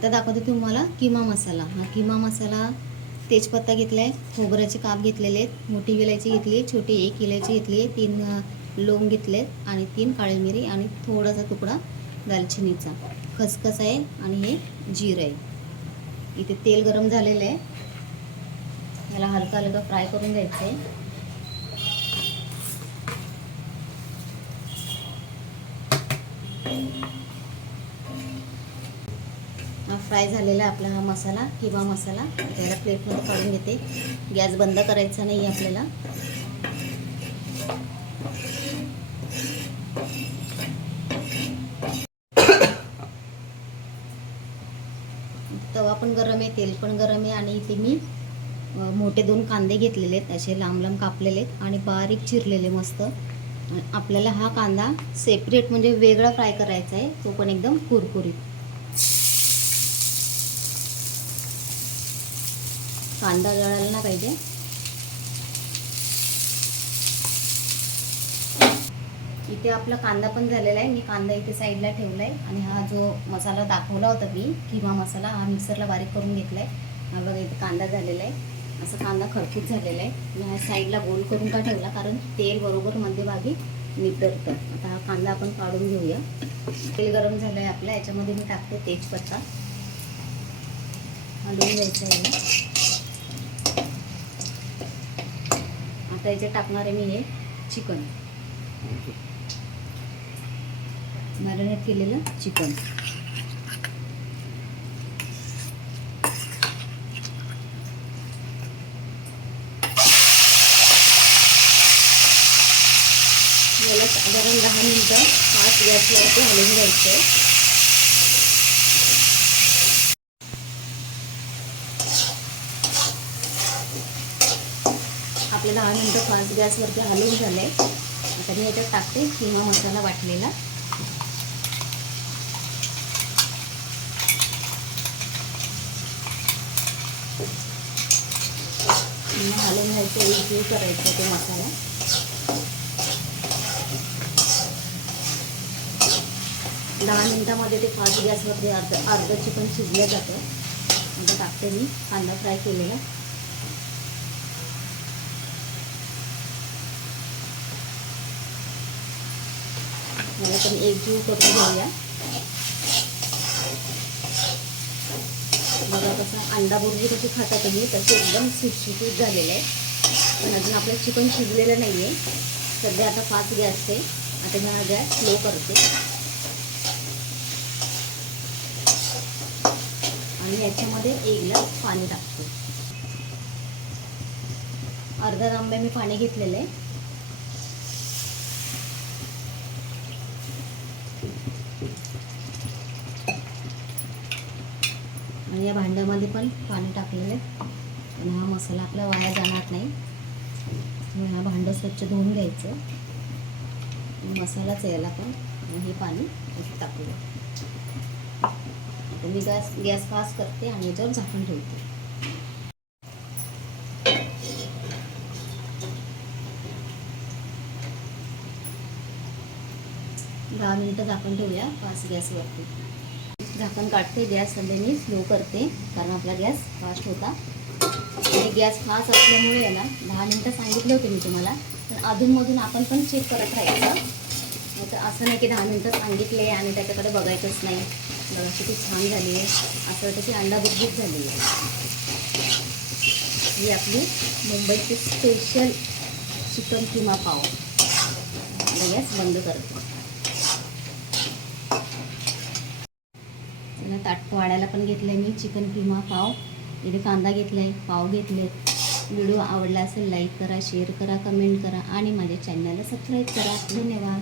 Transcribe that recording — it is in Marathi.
आता दाखवते तुम्हाला किमा मसाला. हा किमा मसाला तेजपत्ता घेतला आहे, खोबऱ्याचे काप घेतलेले आहेत, मोठी विलायची घेतली आहे, छोटी एक इलायची घेतली आहे, 3 लवंग घेतले आणि 3 काळी मिरी आणि थोडासा तुकडा दालचिनीचा, खसखस आहे आणि हे जीरं आहे. इथे तेल गरम झालेलं आहे, याला हलका हलका फ्राय करून घ्यायचं आहे. हा फ्राय झालेला आपला हा मसाला किंवा मसाला त्याला प्लेटमध्ये काढून घेते. गॅस बंद करायचा नाही आपल्याला. तवा पण गरम आहे, तेल पण गरम आहे आणि इथे मी मोठे 2 कांदे घेतलेले आहेत, असे लांब लांब कापलेले आहेत आणि बारीक चिरलेले मस्त. आपल्याला हा कांदा सेपरेट म्हणजे वेगळा फ्राय करायचा आहे, तो पण एकदम कुरकुरीत. कांदा जळायला ना पाहिजे. इथे आपला कांदा पण झालेला आहे, मी कांदा इथे साईडला ठेवला आहे आणि हा जो मसाला दाखवला होता मी किमा मसाला, हा मिक्सरला बारीक करून घेतला आहे. हा बघा इथे कांदा झालेला आहे, असं कांदा खरपूस झालेला आहे. मी हा साईडला गोल करून का ठेवला, कारण तेल बरोबर मध्यभागी नितरतं. आता हा कांदा आपण काढून घेऊया. तेल गरम झालं आहे आपल्या, याच्यामध्ये मी टाकते तेजपत्ता, हलवून घ्यायचं आहे. आता याच्यात टाकणार आहे मी हे चिकन, मॅरिनेट केलेलं चिकन. याला साधारण 10 मिनिटं फास्ट गॅसवरती हलवून घ्यायचं आहे. आपले 10 मिनिटं फास्ट गॅसवरती हलवून झाले. आता मी याच्यात टाकते किमा मसाला वाटलेला. हलवून घ्यायचं, एकजीव करायचं तो मसाला. दहा मिनिटामध्ये ते फास्ट गॅसवरती अर्ध चिकन शिजलं जातं. आता टाकते मी कांदा फ्राय केलेला. मला पण एकजीव करून घेऊया. बघा कसं अंडा बुर्जी कशी खाता तुम्ही, तसे एकदम सुटसुटीत झालेलं आहे. पण अजून आपलं चिकन शिजलेलं नाही आहे. सध्या आता फास्ट गॅस आहे. आता मी हा गॅस स्लो करते आणि याच्यामध्ये 1 ग्लास पाणी टाकते. अर्धा तांबे मी पाणी घेतलेलं आहे. आणि या भांड्यामध्ये पण पाणी टाकलेलं आहे आणि हा मसाला आपला वाया जाणार नाही. हा भांडं स्वच्छ धुवून घ्यायचं. मसालाच यायला पण हे पाणी टाकूया. तर मी गॅस फास्ट करते आणि याच्यावर झाकण ठेवते. 10 मिनिटं झाकण ठेवूया फास्ट गॅसवरती. झाकण काढते, गॅस सध्या मी स्लो करते कारण आपला गॅस फास्ट होता. आणि गॅस फास्ट असल्यामुळे आहे ना 10 मिनिटं सांगितले होते मी तुम्हाला, पण अधूनमधून आपण पण चेक करत राहायचं. तर असं नाही की 10 मिनिटं सांगितले आणि त्याच्याकडे बघायचंच नाही. बघा किती छान झाली आहे, असं वाटतं की अंडा बुर्जीच झाली आहे. ही आपली मुंबईची स्पेशल चिकन किमा पाव. गॅस बंद करते. ताट वाढायला पण घेतलं आहे मी चिकन किमा पाव. इथे कांदा घेतला आहे, पाव घेतलेत. व्हिडिओ आवडला असेल लाईक करा, शेअर करा, कमेंट करा आणि माझ्या चॅनलला सबस्क्राईब करा. धन्यवाद.